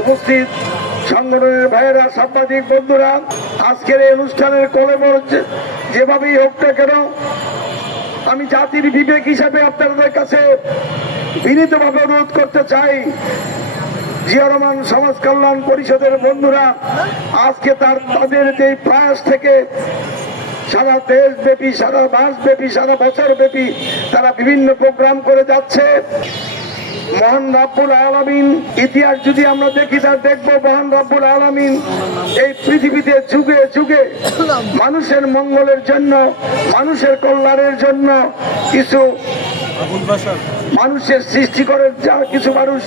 উপস্থিত সংগঠনের ভাইয়েরা, সাংবাদিক বন্ধুরা, আজকের এই অনুষ্ঠানের কলেবর যেভাবেই হোক না কেন, আমি জাতির বিবেক হিসাবে আপনাদের কাছে বিনীতভাবে অনুরোধ করতে চাই, জিয়া রহমান সমাজ কল্যাণ পরিষদের বন্ধুরা আজকে তাদের যে প্রয়াস থেকে সারা দেশব্যাপী, সারা মাসব্যাপী, সারা বছরব্যাপী তারা বিভিন্ন প্রোগ্রাম করে যাচ্ছে। মহান রব্বুল আলামিন ইতিহাস যদি আমরা দেখি, তার দেখবো মহান রব্বুল আলামিন এই পৃথিবীতে যুগে যুগে মানুষের মঙ্গলের জন্য, মানুষের কল্যাণের জন্য কিছু মানুষের সৃষ্টি করেন, যা কিছু মানুষ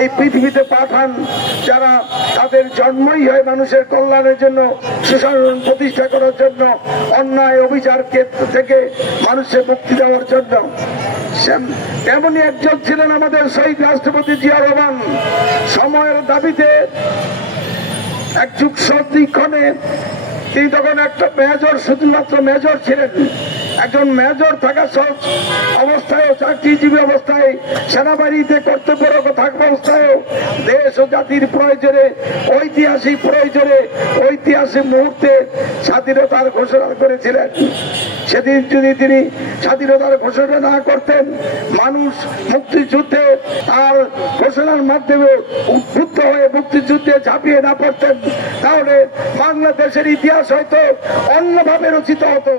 এই পৃথিবীতে পাঠান, যারা তাদের জন্মই হয় মানুষের কল্যাণের জন্য, সুশাসন প্রতিষ্ঠা করার জন্য, অন্যায় অবিচার ক্ষেত্র থেকে মানুষের মুক্তি দেওয়ার জন্য। এমনই একজন ছিলেন আমাদের শহীদ রাষ্ট্রপতি জিয়া রহমান। সময়ের দাবিতে এক যুগ সন্ধিক্ষণে তিনি তখন একটা মেজর, শুধুমাত্র মেজর ছিলেন। একজন মেজর থাকা অবস্থায়, চাকরিজীবী অবস্থায়, সেনাবাহিনীতে কর্তব্যরত থাকা অবস্থায় দেশ ও জাতির প্রয়োজনে, ঐতিহাসিক প্রয়োজনে, ঐতিহাসিক মুহূর্তে স্বাধীনতার ঘোষণা করেছিলেন। সেদিন যদি তিনি স্বাধীনতার ঘোষণা না করতেন, মানুষ মুক্তিযুদ্ধে তার ঘোষণার মাধ্যমে উদ্বুদ্ধ হয়ে মুক্তিযুদ্ধে ঝাঁপিয়ে না পড়তেন, তাহলে বাংলাদেশের ইতিহাস হয়তো অন্যভাবে রচিত হতো।